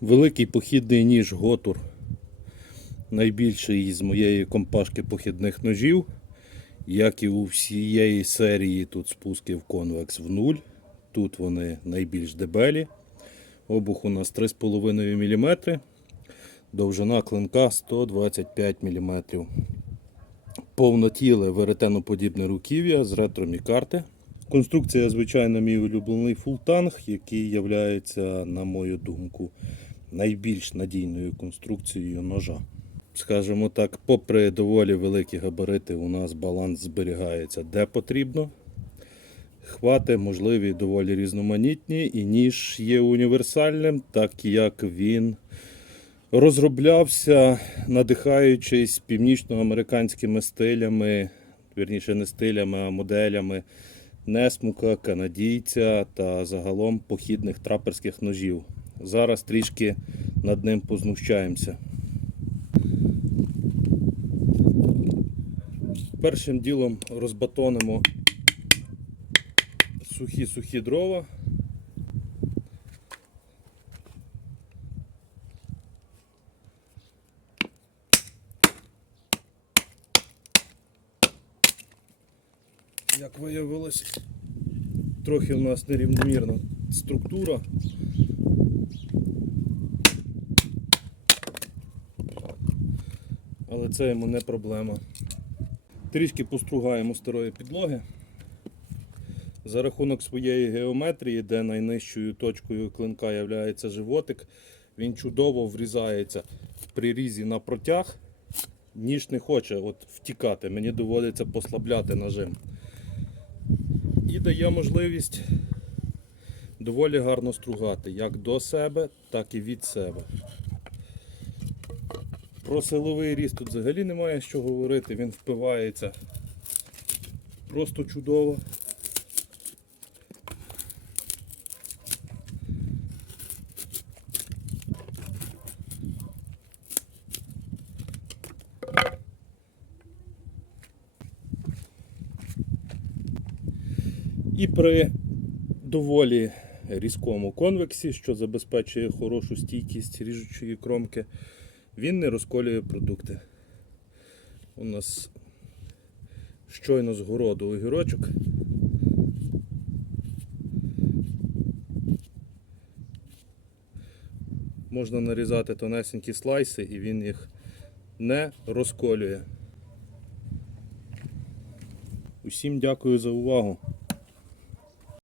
Великий похідний ніж Готур. Найбільший з моєї компашки похідних ножів. Як і у всієї серії, тут спусків конвекс в нуль. Тут вони найбільш дебелі. Обух у нас 3,5 мм. Довжина клинка 125 мм. Повнотіле веретеноподібне руків'я з ретромікарти. Конструкція, звичайно, мій улюблений фултанг, який є, на мою думку, найбільш надійною конструкцією ножа. Скажімо так, попри доволі великі габарити, у нас баланс зберігається де потрібно. Хвати можливі доволі різноманітні, і ніж є універсальним, так як він розроблявся, надихаючись північноамериканськими стилями, вірніше не стилями, а моделями Несмука, канадійця та загалом похідних траперських ножів. Зараз трішки над ним познущаємося. Першим ділом розбатонимо сухі-сухі дрова. Як виявилось, трохи у нас нерівномірна структура. Але це йому не проблема. Трішки постругаємо старої підлоги. За рахунок своєї геометрії, де найнижчою точкою клинка є животик, він чудово врізається при різі на протяг. Ніж не хоче от втікати, мені доводиться послабляти нажим. І дає можливість доволі гарно стругати як до себе, так і від себе. Про силовий ріст тут взагалі немає що говорити, він впивається просто чудово. І при доволі різкому конвексі, що забезпечує хорошу стійкість ріжучої кромки, він не розколює продукти. У нас щойно з городу огірочок. Можна нарізати тонесенькі слайси і він їх не розколює. Усім дякую за увагу.